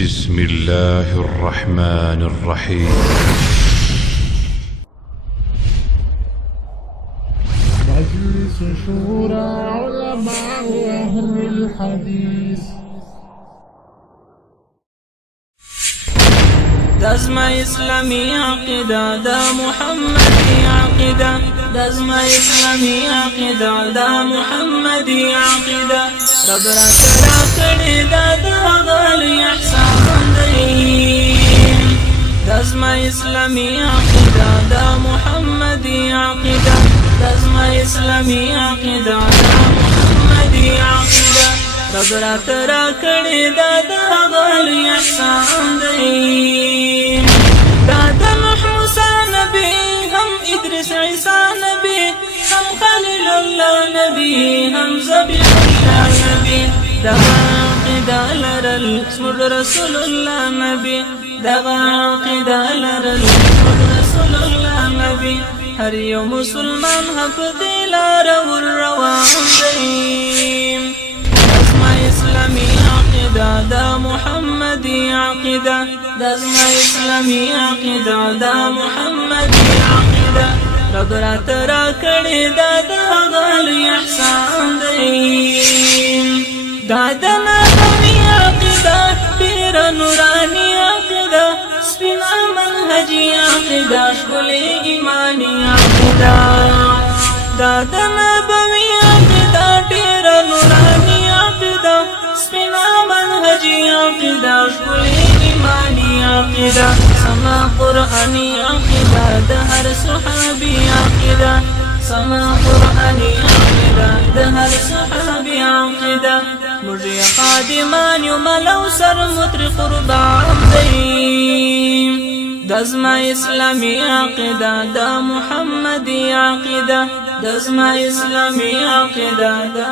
بسم الله الرحمن الرحيم. مجلس شورى علماء أهل الحديث. دزم اسلامي عقيدة دا محمدي عقيدة، دزم اسلامي عقيدة دا محمدي عقيدة. رب را کړی دا د غالي احسان دی. دزم اسلامي عقيدة دا محمدي عقيدة، دزم اسلامي عقيدة دا محمدي عقيدة. رب را کړی دا د غالي احسان دی. دا د نوح موسی نبی، هم ادریس عیسی نبی، هم خلیل الله نبی، هم ذبیح الله نبی. دغه عقیده لرل زموږ رسول الله نبی، دغه عقیده لرل زموږ رسول الله نبی. هر یو مسلمان هم په دې لاره ور روان دی. اسلامي عقيدة دا محمدي عقيدة، دزم اسلامي عقيدة دا محمدي عقيدة. رب را کړی دا د غالي احسان دی. دا د نبوي عقيدة ډېر نوراني عقيدة، سپین منهجي عقيدة، ښکلې ایماني عقيدة. دا د نبوي عقيدة ډېر نوراني عقيدة، سپینا منهجی عقیدہ، ښکلی ایمانی عقیدہ، سما قرآنی عقیدہ، د هر صحابی عقیدہ، سما قرآنی عقیدہ، د هر صحابی عقیدہ. موږ یې خادمان یو ملو سر متر قربان دی. دزم اسلامی عقیدہ دا محمدی عقیدہ، دزم اسلامی عقیدہ دا